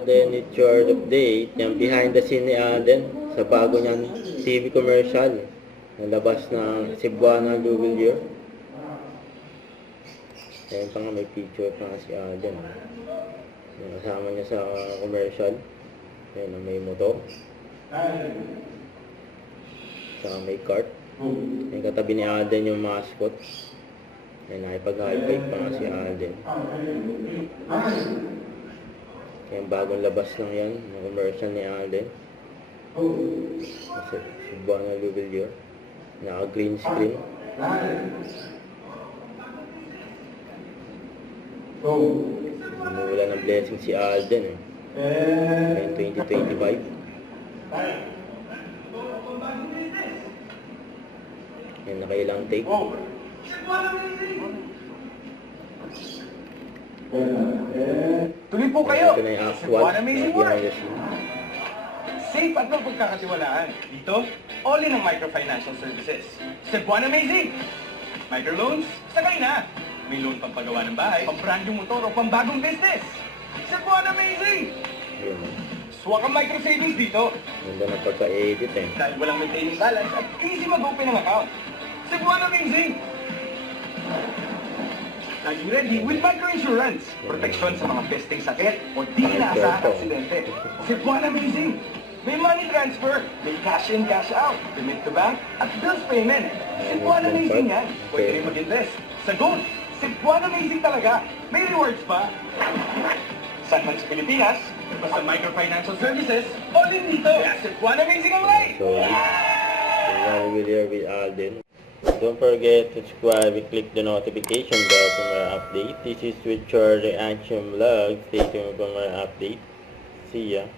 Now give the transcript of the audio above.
Alden, it's your update. Yung behind the scene ni Alden sa bago niyang TV commercial. Nalabas ng Cebuana Jubillier. Ayan pa nga, may picture pa nga si Alden. Yung kasama niya sa commercial. Ayan, may motor. Saka may cart. Ayan, katabi ni Alden yung mascot. Ayan, nakipag-high five pa nga si Alden. Ayan, bagong labas lang yan, yung commercial ni Alden. Kasi Cebuana Jubillier. Naka-green screen. Wala ng blessing si Alden Ngayon 2025. Yan, nakailang take. Tuloy po kayo! Ito na yung actual. Amazing work! Behind the scene. Safe at mapagkakatiwalaan. Dito, all-in ang microfinancial services. Cebuana Amazing! Microloans, sakay na! May loan pang paggawa ng bahay, pang-brand yung motor o pang-bagong business. Cebuana Amazing! Yun. Swak ang micro-savings dito. Ganda na pagka-edit Dahil walang maintaining balance at easy mag-open ng account. Cebuana Amazing! Laging ready with micro-insurance. Proteksyon sa mga pesting sakit o di inaasahang aksidente. Cebuana Amazing! May money transfer, may cash in, cash out, remit to bank, at bills payment. Cebuana Amazing yan. Pwede rin mag-invest sa gold. Cebuana Amazing talaga. May rewards pa. Saan man sa Pilipinas, basta microfinancial services, all in dito. Kaya Cebuana Amazing ang life! So, now we're here with Alden. Don't forget to subscribe and click the notification bell for more update. This is Richard Reaction Vlog. Stay tuned for more update. See ya.